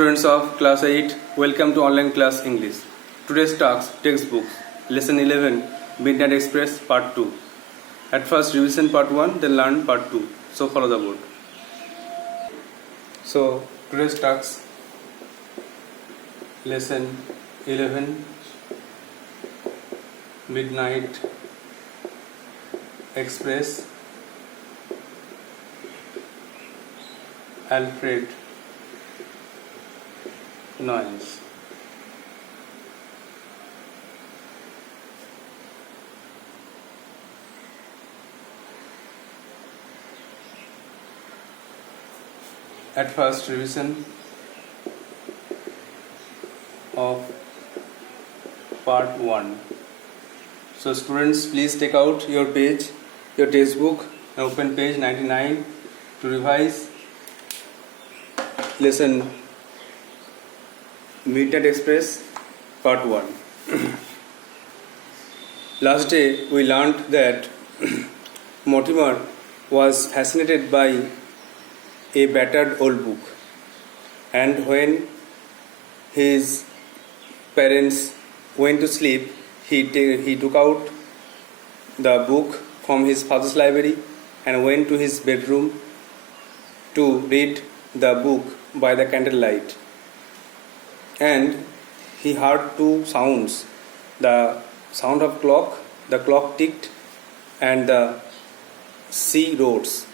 Students of class 8, welcome to online class English. Today's task, textbooks, lesson 11, Midnight Express, part 2. At first revision part 1, then learn part 2. So follow the board. So today's task, lesson 11, Midnight Express, Alfred Noyes. At first revision of part 1. So students, please take out your page, your textbook, and open page 99 to revise lesson Midnight Express part 1. Last day we learned that Mortimer was fascinated by a battered old book, and when his parents went to sleep, he took out the book from his father's library and went to his bedroom to read the book by the candlelight. And he heard two sounds, the sound of clock, the clock ticked, and the sea roars.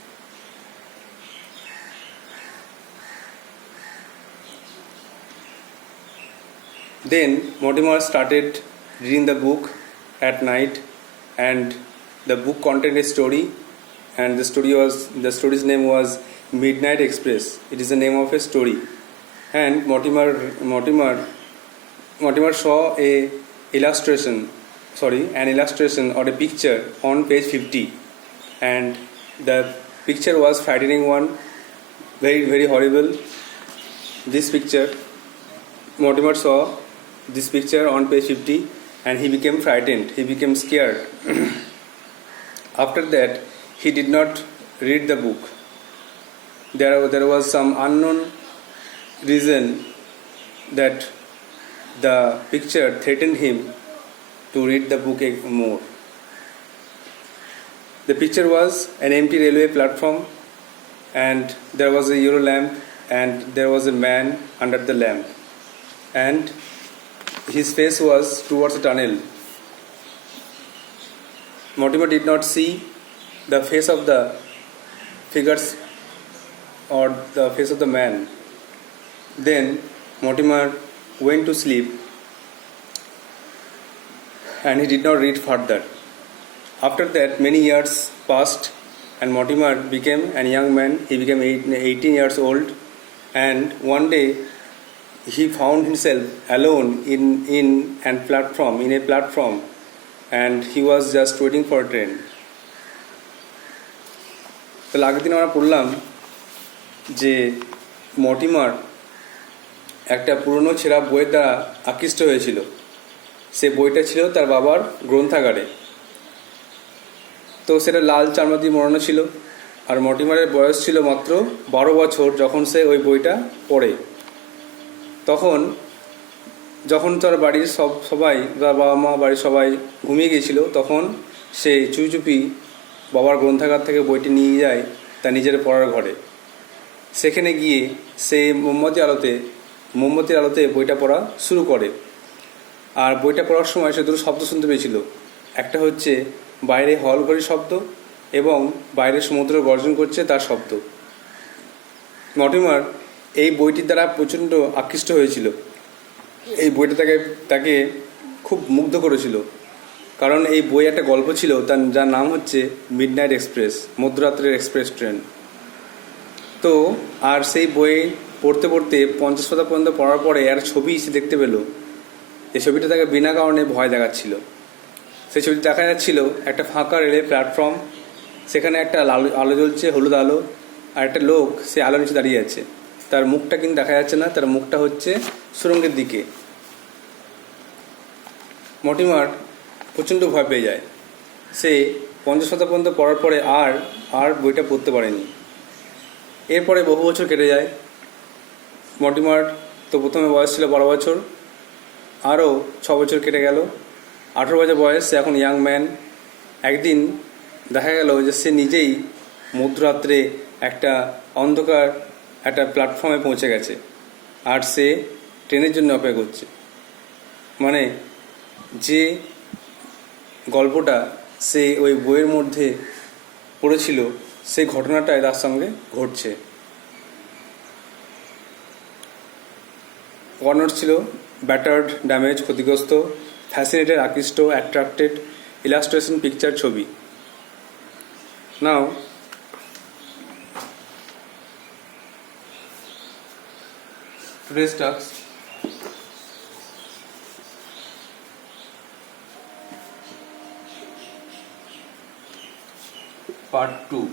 Then Mortimer started reading the book at night, and the book contained a story, and the story's name was Midnight Express. It is the name of a story. And Mortimer saw an illustration or a picture on page 50, and the picture was frightening one, very, very horrible. This picture, Mortimer saw this picture on page 50, and he became frightened, he became scared. After that, he did not read the book. There was some unknown reason that the picture threatened him to read the book more. The picture was an empty railway platform, and there was a yellow lamp, and there was a man under the lamp, and his face was towards a tunnel. Mortimer did not see the face of the figures or the face of the man. Then Mortimer went to sleep, and he did not read further. After that, many years passed, and Mortimer became a young man. He became 18 years old, and one day he found himself alone in a platform, and he was just waiting for a train. তো আগের দিন আমরা পড়লাম যে Mortimer একটা পুরনো ছেঁড়া বইয়ের দ্বারা আকৃষ্ট হয়েছিল। সে বইটা ছিল তার বাবার গ্রন্থাগারে। তো সেটা লাল চামড়া দিয়ে মোড়ানো ছিল, আর মর্টিমারের বয়স ছিল মাত্র 12 বছর যখন সে ওই বইটা পড়ে। যখন তার বাড়ির সবাই, তার বাবা মা, বাড়ির সবাই ঘুমিয়ে গিয়েছিল, তখন সে চুপি বাবার গ্রন্থাগার থেকে বইটি নিয়ে যায় তার নিজের পড়ার ঘরে। সেখানে গিয়ে সে মোমবাতির আলোতে বইটা পড়া শুরু করে। আর বইটা পড়ার সময় সে দুটো শব্দ শুনতে পেয়েছিল। একটা হচ্ছে বাইরে হল ঘড়ির শব্দ, এবং বাইরে সমুদ্র গর্জন করছে তার শব্দ। মর্টিমার এই বইটির দ্বারা প্রচণ্ড আকৃষ্ট হয়েছিল। এই বইটা তাকে খুব মুগ্ধ করেছিল, কারণ এই বই একটা গল্প ছিল যার নাম হচ্ছে মিডনাইট এক্সপ্রেস, মধ্যরাত্রের এক্সপ্রেস ট্রেন। তো আর সেই বই পড়তে 50 পাতা পর্যন্ত পড়ার পরে আর ছবি সে দেখতে পেল। এই ছবিটা তাকে বিনা কারণে ভয় দেখাচ্ছিল। সেই ছবিতে দেখা যাচ্ছিল একটা ফাঁকা রেলের প্ল্যাটফর্ম, সেখানে একটা আলো জ্বলছে, হলুদ আলো, আর একটা লোক সে আলোর নিচে দাঁড়িয়ে আছে। তার মুখটা কিন্তু দেখা যাচ্ছে না, তার মুখটা হচ্ছে সুড়ঙ্গের দিকে। মর্টিমার প্রচণ্ড ভয় পেয়ে যায়। সে 50 পাতা পর্যন্ত পড়ার পরে আর বইটা পড়তে পারেনি। এরপরে বহু বছর কেটে যায়। মর্টিমার প্রথমে বয়স ছিল 12 বছর, আরও 6 বছর কেটে গেল, 18 বছর বয়স, সে এখন ইয়াং ম্যান। একদিন দেখা গেল যে সে নিজেই মধ্যরাত্রে একটা অন্ধকার একটা প্ল্যাটফর্মে পৌঁছে গেছে, আর সে ট্রেনের জন্য অপেক্ষা করছে। মানে যে গল্পটা সে ওই বইয়ের মধ্যে পড়েছিল, সেই ঘটনাটাই তার সঙ্গে ঘটছে। কর্নার ছিল ব্যাটার্ড, ড্যামেজ, ক্ষতিগ্রস্ত, ফ্যাসিনেটেড, আকৃষ্ট, অ্যাট্রাক্টেড, ইলাস্ট্রেশন, পিকচার, ছবি। নাও today's task. Part 2,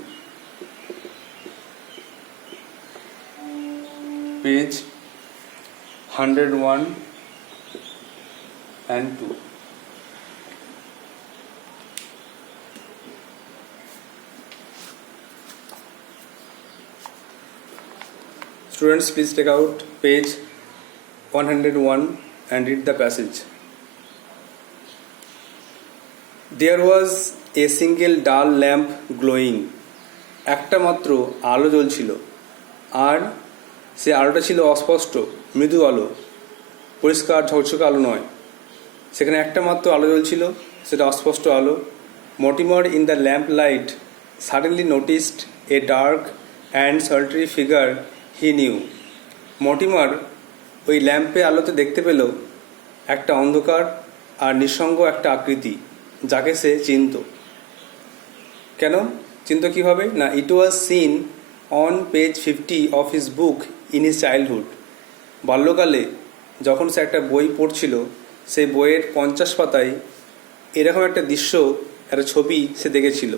page 101 and 2. Students, please take out page 101 and read the passage. There was a single dull lamp glowing. একটা মাত্র আলো জ্বলছিল, আর সে আলোটা ছিল অস্পষ্ট, মৃদু আলো, পরিষ্কার ঝকঝকে আলো নয়। সেখানে একটা মাত্র আলো জ্বলছিল, সেটা অস্পষ্ট আলো। Mortimer in the lamp light suddenly noticed a dark and solitary figure he knew. Mortimer ওই ল্যাম্পে আলোতে দেখতে পেল একটা অন্ধকার আর নিঃসঙ্গ একটা আকৃতি, যাকে সে চিনত। কেন চিনত কীভাবে? না, it was seen on page 50 of his book in his childhood. বাল্যকালে যখন সে একটা বই পড়ছিল, সেই বইয়ের 50 পাতায় এরকম একটা দৃশ্য, একটা ছবি সে দেখেছিল।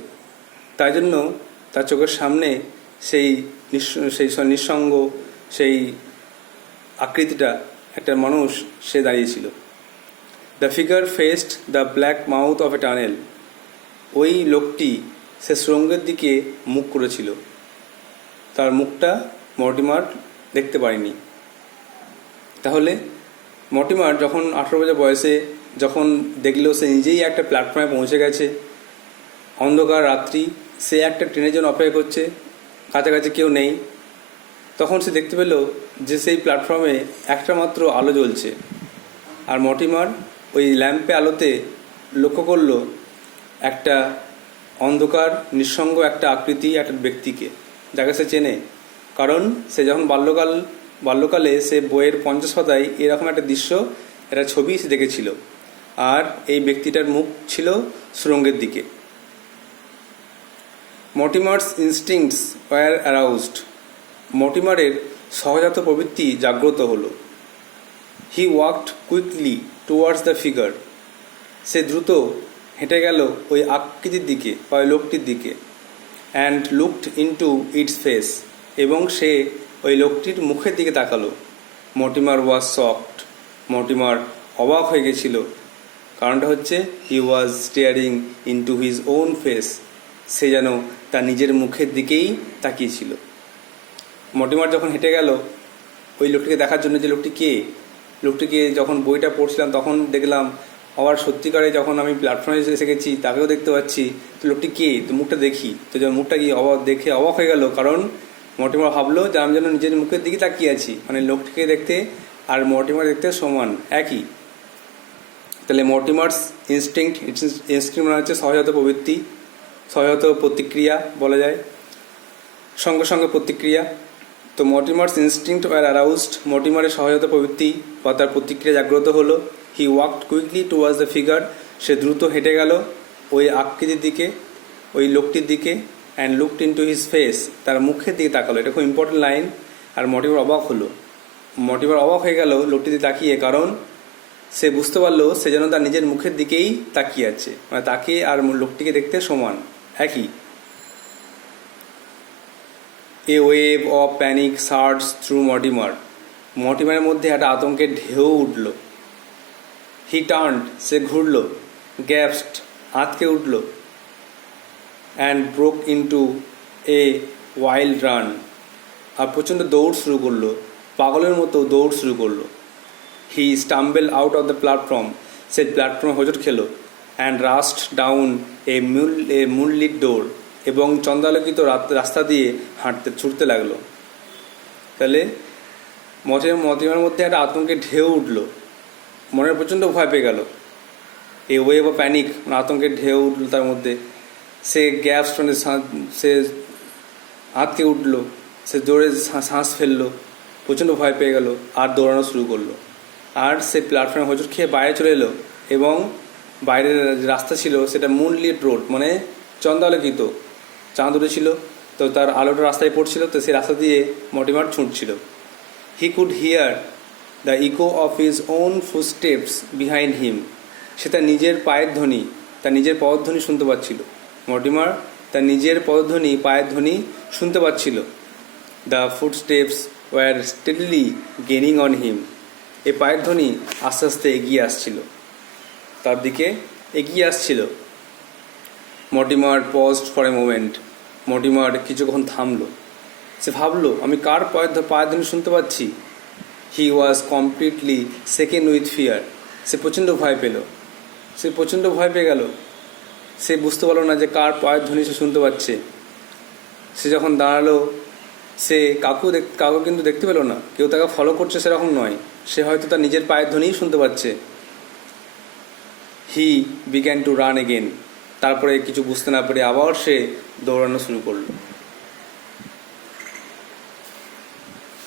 তাই জন্য তার চোখের সামনে সেই নিঃসঙ্গ সেই আকৃতিটা, একটা মানুষ, সে দাঁড়িয়েছিল। The figure faced the black mouth of a tunnel. ওই লোকটি সে সুড়ঙ্গের দিকে মুখ করেছিল। তার মুখটা মর্টিমার দেখতে পায়নি। তাহলে মর্টিমার যখন 18 বছর বয়সে যখন দেখলো সে নিজেই একটা প্ল্যাটফর্মে পৌঁছে গেছে, অন্ধকার রাত্রি, সে একটা ট্রেনের জন্য অপেক্ষা করছে, কাছাকাছি কেউ নেই, তখন সে দেখতে পেল যে সেই প্ল্যাটফর্মে একটা মাত্র আলো জ্বলছে। আর মর্টিমার ওই ল্যাম্পে আলোতে লক্ষ্য করল একটা অন্ধকার নিঃসঙ্গ একটা আকৃতি, একটা ব্যক্তিকে, যাকে সে চেনে। কারণ সে যখন বাল্যকালে সে বইয়ের 50 পাতায় এরকম একটা দৃশ্য, একটা ছবি সে দেখেছিল, আর এই ব্যক্তিটার মুখ ছিল সুড়ঙ্গের দিকে। মর্টিমার্স ইনস্টিংক্টস ওয়ার অ্যারাউজড। মর্টিমারের সহজাত প্রবৃত্তি জাগ্রত হলো। He walked quickly towards the figure. সে দ্রুত হেঁটে গেল ওই আকৃতির দিকে বা ওই লোকটির দিকে। And looked into it's face. এবং সে ওই লোকটির মুখের দিকে তাকালো। Mortimer was shocked. মর্টিমার অবাক হয়ে গেছিল। কারণটা হচ্ছে he was staring into his own face. সে যেন তার নিজের মুখের দিকেই তাকিয়েছিল। মর্টিমার যখন হেঁটে গেল ওই লোকটিকে দেখার জন্য, যে লোকটি কে, লোকটিকে যখন বইটা পড়ছিলাম তখন দেখলাম, আবার সত্যিকারে যখন আমি প্ল্যাটফর্মে এসে গেছি তাকেও দেখতে পাচ্ছি, তো লোকটি কে, তো মুখটা দেখি। তো যখন মুখটা কি দেখে অবাক হয়ে গেল, কারণ মর্টিমার ভাবলো যে আমি যেন নিজের মুখের দিকে তাকিয়ে আছি। মানে লোকটিকে দেখতে আর মর্টিমার দেখতে সমান, একই। তাহলে মর্টিমার্স ইনস্টিংক্ট মানে হচ্ছে সহজাত প্রবৃত্তি, সহজাত প্রতিক্রিয়া বলা যায়, সঙ্গে সঙ্গে প্রতিক্রিয়া। তো মর্টিমার্স ইনস্টিংক্ট ওয়ার অ্যারাউজড। মর্টিমারের সহজাত প্রবৃত্তি বা তার প্রতিক্রিয়া জাগ্রত হলো। He walked quickly towards the figure. সে দ্রুত হেঁটে গেল ওই আকৃতির দিকে, ওই লোকটির দিকে। And looked into his face. তার মুখের দিকে তাকালো। এটা খুব ইম্পর্টেন্ট লাইন। আর মর্টিমার অবাক হলো। মর্টিমার অবাক হয়ে গেল লোকটির দিকে তাকিয়ে, কারণ সে বুঝতে পারলো সে যেন তার নিজের মুখের দিকেই তাকিয়ে আছে। মানে তাকে আর লোকটিকে দেখতে সমান, একই। A wave of panic surge through Mortimer. মর্টিমারের মধ্যে একটা আতঙ্কের ঢেউ উঠল। He turned. সে ঘুরল। গ্যাপসড। আঁতকে উঠল। And broke into a wild run. আর প্রচণ্ড দৌড় শুরু করলো। পাগলের মতো দৌড় শুরু করলো। He stumble out of the platform, সে প্ল্যাটফর্মে হোঁচট খেলো, and rushed down a moonlit door, এবং চন্দ্রালোকিত রাস্তা দিয়ে ছুটতে লাগলো। তাহলে মতিমার মধ্যে একটা আতঙ্কের ঢেউ উঠলো, মনের প্রচণ্ড ভয় পেয়ে গেল। এ ওয়েভ অফ প্যানিক, আতঙ্কের ঢেউ উঠলো তার মধ্যে। সে গ্যাস সে আঁতকে উঠলো, সে জোরে শ্বাস ফেললো, প্রচণ্ড ভয় পেয়ে গেল, আর দৌড়ানো শুরু করলো। আর সে প্ল্যাটফর্মে হোঁচট খেয়ে বাইরে চলে এলো, এবং বাইরের রাস্তা ছিল সেটা মুনলিট রোড, মানে চন্দ্রালোকিত, চাঁদ উঠেছিল, তো তার আলোটা রাস্তায় পড়ছিল, তো সেই রাস্তা দিয়ে মর্টিমার ছুটছিল। He could hear the echo of his own footsteps behind him, সে তার নিজের পায়ের ধ্বনি, তার নিজের পদধ্বনি শুনতে পাচ্ছিল। মর্টিমার তার নিজের পদধ্বনি, পায়ের ধ্বনি শুনতে পাচ্ছিল। The footsteps were steadily gaining on him, এই পায়ের ধ্বনি আস্তে আস্তে এগিয়ে আসছিল, তার দিকে এগিয়ে আসছিল। Mortimer paused for a moment, Mortimer কিছুক্ষণ থামলো। সে ভাবলো, আমি কার পায়ের ধ্বনি শুনতে পাচ্ছি? He was completely second with fear, সে প্রচণ্ড ভয় পেল, সে প্রচণ্ড ভয় পেয়ে গেল। সে বুঝতে পারলো না যে কার পায়ের ধ্বনি সে শুনতে পাচ্ছে। সে যখন দাঁড়ালো, সে কাউকে কিন্তু দেখতে পেল না, কেউ তাকে ফলো করছে সেরকম নয়, সে হয়তো তার নিজের পায়ের ধ্বনিই শুনতে পাচ্ছে। He began to run again, তারপরে কিছু বুঝতে না পেরে আবার সে দৌড়ানো শুরু করলো।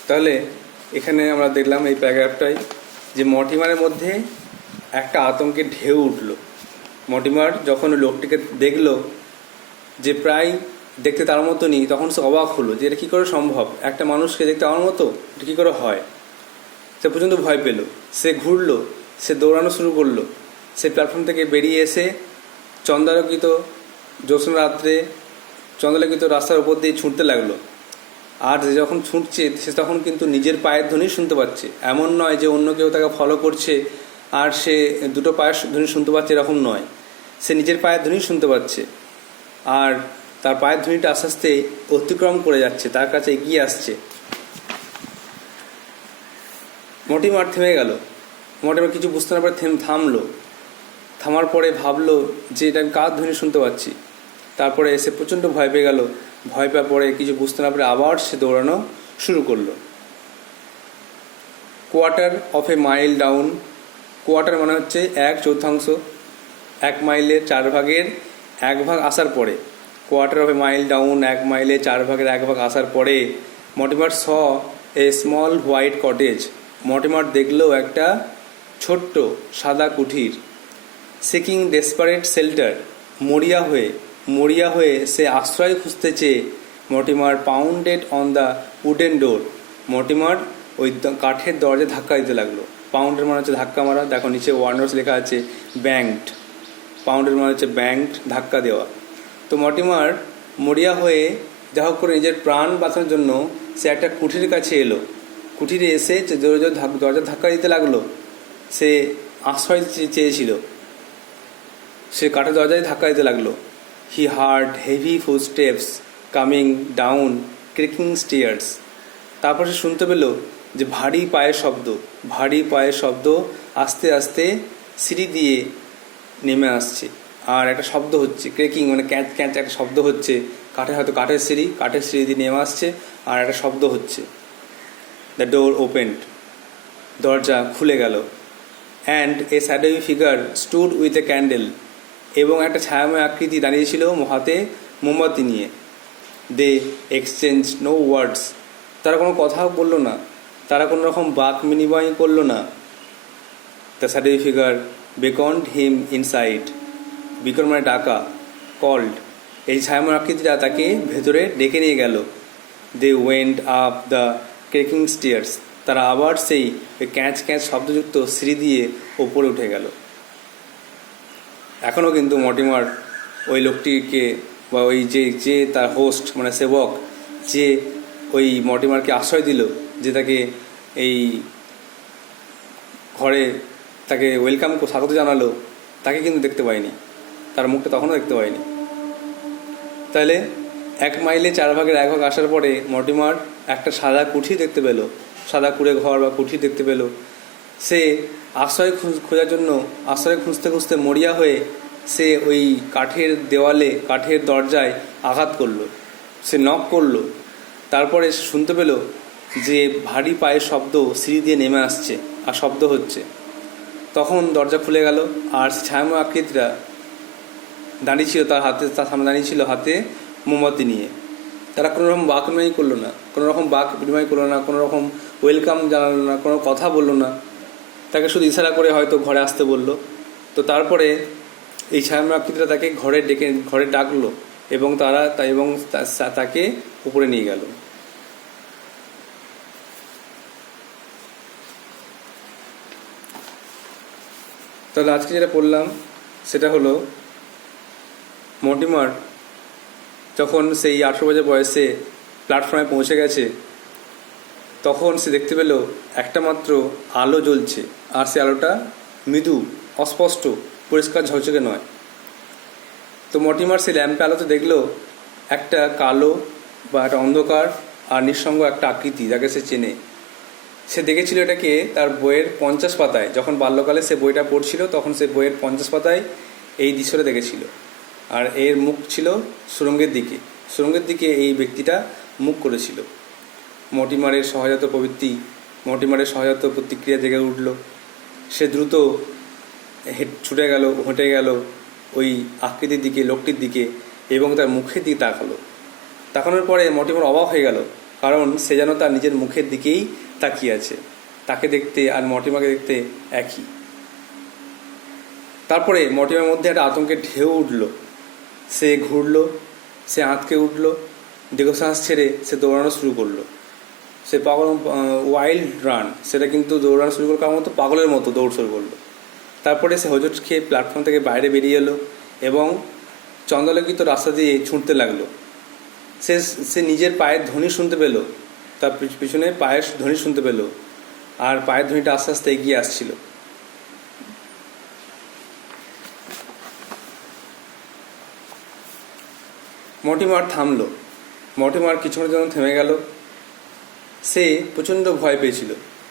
তাহলে এখানে আমরা দেখলাম এই প্যারাগ্রাফটাই যে মর্টিমারের মধ্যে একটা আতঙ্কের ঢেউ উঠল। মর্টিমার যখন লোকটিকে দেখলো যে প্রায় দেখতে তার মতনই, তখন সে অবাক হলো যে এটা কী করে সম্ভব, একটা মানুষকে দেখতে আমার মতো, এটা কী করে হয়। সে পর্যন্ত ভয় পেল, সে ঘুরলো, সে দৌড়ানো শুরু করলো। সে প্ল্যাটফর্ম থেকে বেরিয়ে এসে চন্দ্রালোকিত জ্যোৎস্না রাত্রে চন্দ্রালোকিত রাস্তার উপর দিয়ে ছুটতে লাগলো। আর যে যখন ছুটছে সে তখন কিন্তু নিজের পায়ের ধ্বনি শুনতে পাচ্ছে, এমন নয় যে অন্য কেউ তাকে ফলো করছে আর সে দুটো পায়ের ধ্বনি শুনতে পাচ্ছে, এরকম নয়। সে নিজের পায়ের ধ্বনি শুনতে পাচ্ছে, আর তার পায়ের ধ্বনিটা আস্তে আস্তে অতিক্রম করে যাচ্ছে, তার কাছে এগিয়ে আসছে। মর্টিমার থেমে গেল। মর্টিমার কিছু বুঝতে না পারে থামলো। থামার পরে ভাবলো যে এটা আমি কার ধ্বনি শুনতে পাচ্ছি। তারপরে সে প্রচণ্ড ভয় পেয়ে গেল। ভয় পাওয়ার পরে কিছু বুঝতে না পারে আবার সে দৌড়ানো শুরু করলো। Quarter of A mile down, quarter মানে হচ্ছে 1/4, 1 মাইলের 4 ভাগের 1 ভাগ আসার পরে, quarter of A mile down, 1 মাইলে 4 ভাগের 1 ভাগ আসার পরে Mortimer saw a small white cottage, Mortimer দেখলো একটা ছোট্ট সাদা কুঠির। সিকিং ডেসপারেট শেল্টার, মরিয়া হয়ে সে আশ্রয় খুঁজতে চেয়ে Mortimer pounded on the wooden door, Mortimer ওই কাঠের দরজায় ধাক্কা দিতে লাগলো। পাউন্ডের মানে হচ্ছে ধাক্কা মারা, দেখো নিচে ওয়ার্ডস লেখা আছে ব্যাংকড, পাউন্ডের মানে হচ্ছে ব্যাংকড, ধাক্কা দেওয়া। তো মর্টিমার মরিয়া হয়ে যা হোক করে নিজের প্রাণ বাঁচানোর জন্য সে একটা কুঠির কাছে এলো। কুঠিরে এসে দরজা ধাক্কা দিতে লাগলো। সে আশ্রয় চেয়েছিল, সে কাঠের দরজায় ধাক্কা দিতে লাগলো। He heard heavy footsteps coming down creaking stairs, তারপর সে শুনতে পেল যে ভারী পায়ের শব্দ আস্তে আস্তে সিঁড়ি দিয়ে নেমে আসছে। আর একটা শব্দ হচ্ছে ক্রেকিং, মানে ক্যাঁচ ক্যাঁচ একটা শব্দ হচ্ছে, কাঠের সিঁড়ি দিয়ে নেমে আসছে, আর একটা শব্দ হচ্ছে। দ্য ডোর ওপেন্ড, দরজা খুলে গেল। And a shadowy figure stood with a candle, এবং একটা ছায়াময় আকৃতি দাঁড়িয়েছিল হাতে মোমবাতি নিয়ে। দে এক্সচেঞ্জ নো ওয়ার্ডস, তারা কোনো কথাও বললো না, তারা কোনো রকম বাক বিনিময় করলো না। The shadowy figure beckoned him inside, beckon মানে ডাকা, কল্ড, এই ছায়াময় আকৃতিটা তাকে ভেতরে ডেকে নিয়ে গেল। They went up the creaking stairs, তারা আবার সেই ক্যাঁচ ক্যাঁচ শব্দযুক্ত সিঁড়ি দিয়ে ওপরে উঠে গেল। এখনও কিন্তু মর্টিমার ওই লোকটিকে বা ওই যে তার হোস্ট মানে সেবক, যে ওই মর্টিমারকে আশ্রয় দিল, যে তাকে এই ঘরে তাকে স্বাগত জানালো, তাকে কিন্তু দেখতে পায়নি, তার মুখটা তখনও দেখতে পায়নি। তাহলে 1 মাইলে 4 ভাগের 1 ভাগ আসার পরে মর্টিমার একটা সাদা কুঠি দেখতে পেল। সাদা কুড়ে ঘর বা কুঠির দেখতে পেল। সে আশ্রয় খোঁজার জন্য আশ্রয় খুঁজতে খুঁজতে মরিয়া হয়ে সে ওই কাঠের দেওয়ালে, কাঠের দরজায় আঘাত করলো, সে নক করলো। তারপরে সে শুনতে পেল যে ভারী পায়ের শব্দ সিঁড়ি দিয়ে নেমে আসছে আর শব্দ হচ্ছে। তখন দরজা খুলে গেল, আর ছায়াময় আকৃতিটা দাঁড়িয়ে ছিল, তার সামনে দাঁড়িয়ে ছিল হাতে মোমবাতি নিয়ে। তারা কোনো রকম বাক বিনিময় করলো না, কোনো রকম বাক বিনিময় করলো না, কোনো রকম ওয়েলকাম জানালো না, কোনো কথা বললো না। তাকে শুধু ইশারা করে হয়তো ঘরে আসতে বললো। তো তারপরে এই ছায়াময় আকৃতিটা তাকে ঘরে ডাকলো এবং তাকে উপরে নিয়ে গেল। তাহলে আজকে যেটা পড়লাম সেটা হলো মর্টিমার যখন সেই 18 বছর বয়সে প্ল্যাটফর্মে পৌঁছে গেছে, তখন সে দেখতে পেল একটা মাত্র আলো জ্বলছে, আর সে আলোটা মৃদু, অস্পষ্ট, পরিষ্কার ঝকঝকে নয়। তো মর্টিমার সেই ল্যাম্পে আলোতে দেখলো একটা কালো বা একটা অন্ধকার আর নিঃসঙ্গ একটা আকৃতি, যাকে সে চেনে। সে দেখেছিল এটাকে তার বইয়ের 50 পাতায়, যখন বাল্যকালে সে বইটা পড়ছিল তখন সে বইয়ের 50 পাতায় এই দৃশ্যটা দেখেছিল। আর এর মুখ ছিল সুড়ঙ্গের দিকে এই ব্যক্তিটা মুখ করেছিল। মর্টিমারের সহজাত প্রবৃত্তি, মর্টিমারের সহজাত প্রতিক্রিয়া জেগে উঠল। সে দ্রুত হেঁটে গেল ওই আকৃতির দিকে, লোকটির দিকে, এবং তার মুখের দিকে তাকানোর পরে মর্টিমার অবাক হয়ে গেল, কারণ সে যেন তার নিজের মুখের দিকেই তাকিয়ে আছে। তাকে দেখতে আর মর্টিমারকে দেখতে একই। তারপরে মর্টিমারের মধ্যে একটা আতঙ্কের ঢেউ উঠল। সে ঘুরল, সে আঁতকে উঠল, দীর্ঘশ্বাস ছেড়ে সে দৌড়ানো শুরু করলো। সে ওয়াইল্ড রান, সেটা কিন্তু দৌড়ানো শুরু করলো, কারণ মতো পাগলের মতো দৌড় শুরু করলো। তারপরে সে হোঁচট খেয়ে প্ল্যাটফর্ম থেকে বাইরে বেরিয়ে এলো এবং চন্দ্রালোকিত রাস্তা দিয়ে ছুটতে লাগলো। সে নিজের পায়ের ধ্বনি শুনতে পেল, তার পিছনে পায়ের ধ্বনি শুনতে পেল, আর পায়ের ধ্বনিটা আস্তে আস্তে এগিয়ে আসছিল। মর্টিমার থামলো। মর্টিমার কিছুক্ষণের জন্য থেমে গেল। সে প্রচণ্ড ভয় পেয়েছিল,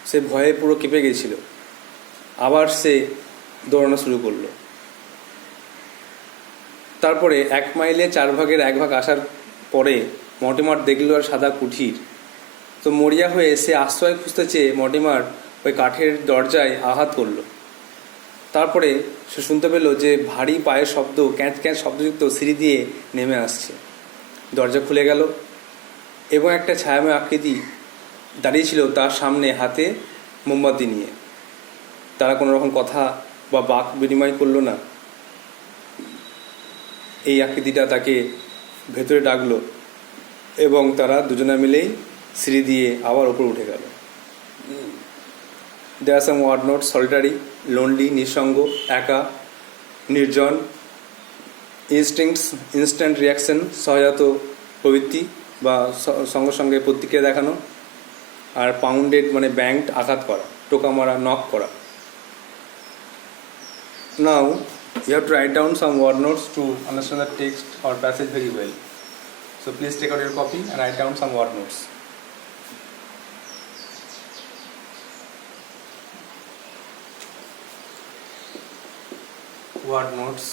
সে ভয়ে পুরো কেঁপে গেছিল। আবার সে দৌড়ানো শুরু করলো। তারপরে 1 মাইলে 4 ভাগের 1 ভাগ আসার পরে মর্টিমার দেখল আর সাদা কুঠির। তো মরিয়া হয়ে সে আশ্রয় খুঁজতে চেয়ে মর্টিমার ওই কাঠের দরজায় আঘাত করলো। তারপরে সে শুনতে পেল যে ভারী পায়ের শব্দ, ক্যাঁচ ক্যাঁচ শব্দযুক্ত সিঁড়ি দিয়ে নেমে আসছে। দরজা খুলে গেল এবং একটা ছায়াময় আকৃতি দাঁড়িয়েছিল তার সামনে হাতে মোমবাতি নিয়ে। তারা কোনো রকম কথা বা বাক বিনিময় করলো না। এই আকৃতিটা তাকে ভেতরে ডাকলো এবং তারা দুজনে মিলেই সিঁড়ি দিয়ে আবার ওপরে উঠে গেল। There are some word notes: solitary, lonely, নিঃসঙ্গ, একা, নির্জন, ইনস্টিংক্টস, ইনস্ট্যান্ট রিয়াকশন, সহজাত প্রবৃত্তি বা সঙ্গে সঙ্গে প্রতিক্রিয়া দেখানো, আর পাউন্ডেড মানে ব্যাংকড, আঘাত করা, টোকা মারা, নক করা। Now you have to write down some word notes to understand the text or passage very well. So please take out your copy and write down some word notes. Word notes.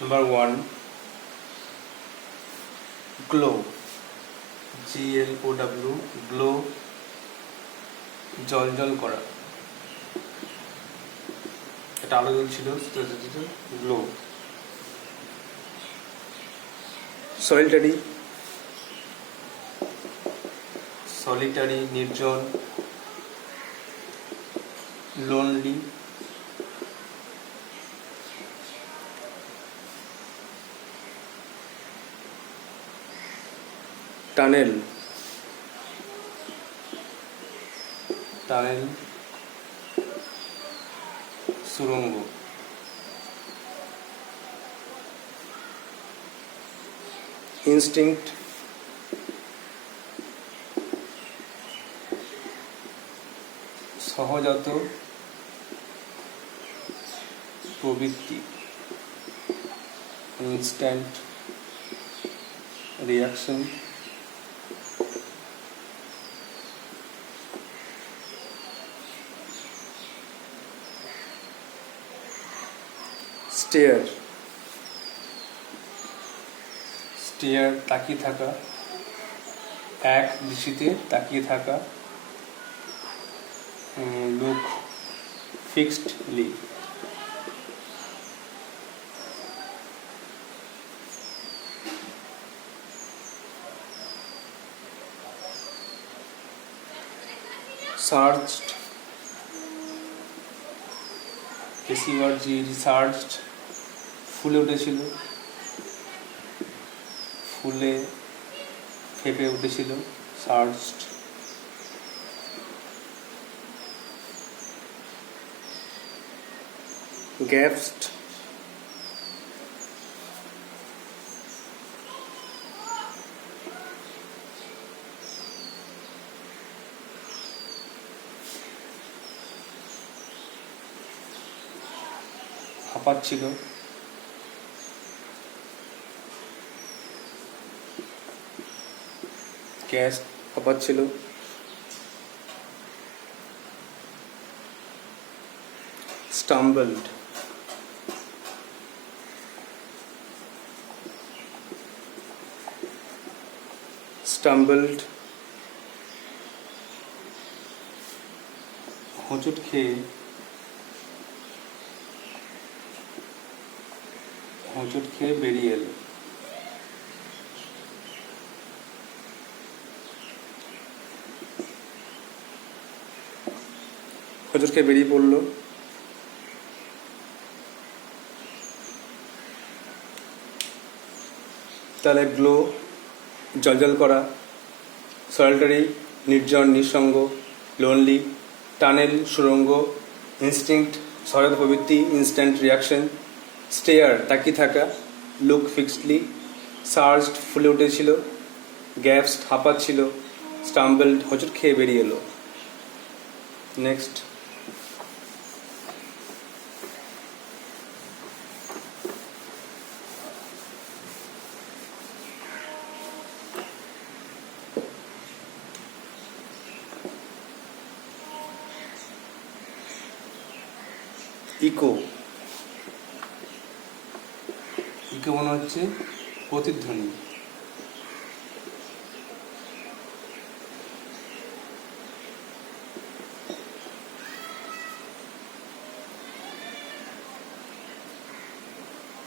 Number 1, glow, GLOW, glow, জল করা, এটা আলো জ্বলছিল, glow. Solitary, নির্জন, lonely, tunnel, সুড়ঙ্গ, instinct, সহজাত প্রবৃত্তি, instant reaction, stair, stair তাকিয়ে থাকা, এক দৃষ্টিতে তাকিয়ে থাকা, লুক ফিক্সডলি। সার্চড, এসইউআরজি, সার্চড ফুলে উঠেছিল, ফুলে ফেঁপে উঠেছিল, সার্চড। গ্যাপসড, হাঁপাচ্ছিল, গ্যাস হাঁপাচ্ছিল, স্টাম্বলড, স্টাম্বলড, হোঁচট খেয়ে, হোঁচট খেয়ে বেরিয়ে এলো। হোঁচট খেয়ে বেরিয়ে পড়লো। তাহলে গ্লো, জলজল করা, সলিটারি, নির্জন, নিঃসঙ্গ, লোনলি, টানেল, সুড়ঙ্গ, ইনস্টিংক্ট, সহায়ক প্রবৃত্তি, ইনস্ট্যান্ট রিয়াকশন, স্টেয়ার তাকিয়ে থাকা, লুক ফিক্সডলি, সার্চড ফুলে উঠেছিল, গ্যাপসড হাঁপাচ্ছিল, স্টাম্বলড হোঁচট খেয়ে বেরিয়ে এলো। নেক্সট। ইকো, ইকো মনে হচ্ছে প্রতিধ্বনি।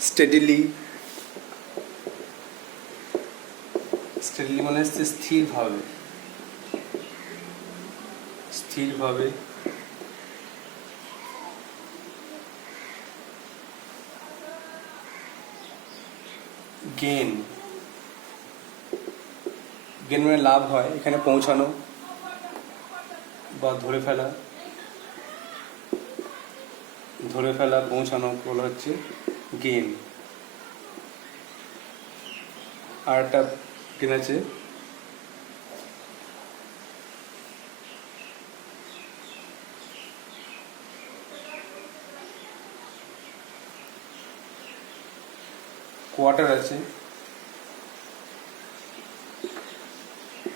স্টেডিলি, স্টেডিলি মানে হচ্ছে স্থিরভাবে, স্থিরভাবে। গেন, গেন মানে লাভ হয়, এখানে পৌঁছানো বা ধরে ফেলা, ধরে ফেলা, পৌঁছানো বলা হচ্ছে গেন। আর একটা গেন আছে কোয়ার্টার, আছে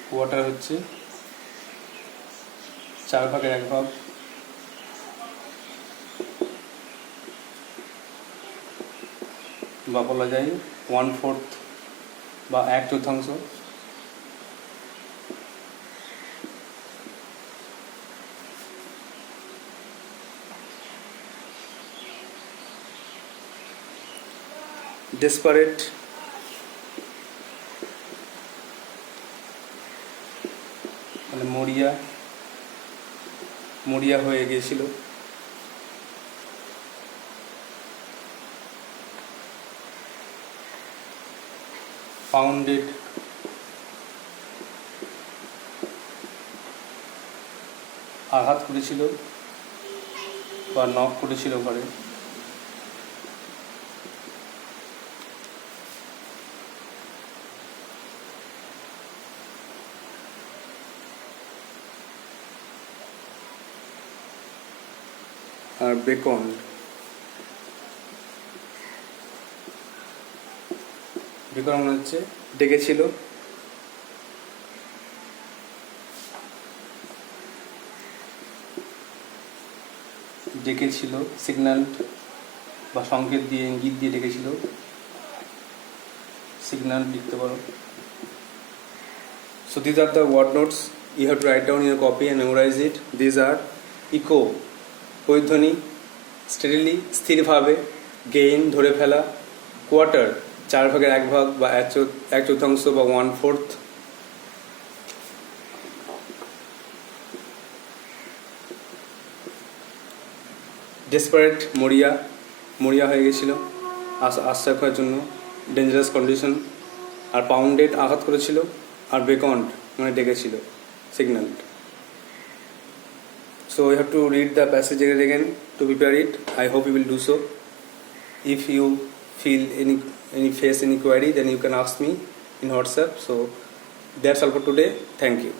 কোয়ার্টার হচ্ছে 4/1 বা বলা যায় 1/4 বা 1/4। ডেসপারেট, মানে মরিয়া, মরিয়া হয়ে গিয়েছিল। পাউন্ডেড, আঘাত করেছিল বা নক করেছিল ঘরে। আর বেকন, বেকন মনে হচ্ছে ডেকেছিল, ডেকেছিল, সিগন্যাল, বা সংকেত দিয়ে ইঙ্গিত দিয়ে ডেকেছিল। সিগন্যাল লিখতে পারো। So these are the word notes you have to write down in your copy and memorize it. These are echo, প্রতিধ্বনি, steadily, স্থিরভাবে, gain, ধরে ফেলা, quarter, 1/4 বা 1/4 বা 1/4, desperate, মরিয়া হয়ে গেছিল আশ্রয় খোঁজার জন্য, ডেঞ্জারাস কন্ডিশন, আর পাউন্ডেড আঘাত করেছিল, আর বেকন্ড মানে ডেকেছিল, signal. So you have to read the passage again to prepare it. I hope you will do so. If you feel face any query, then you can ask me in WhatsApp. So that's all for today. Thank you.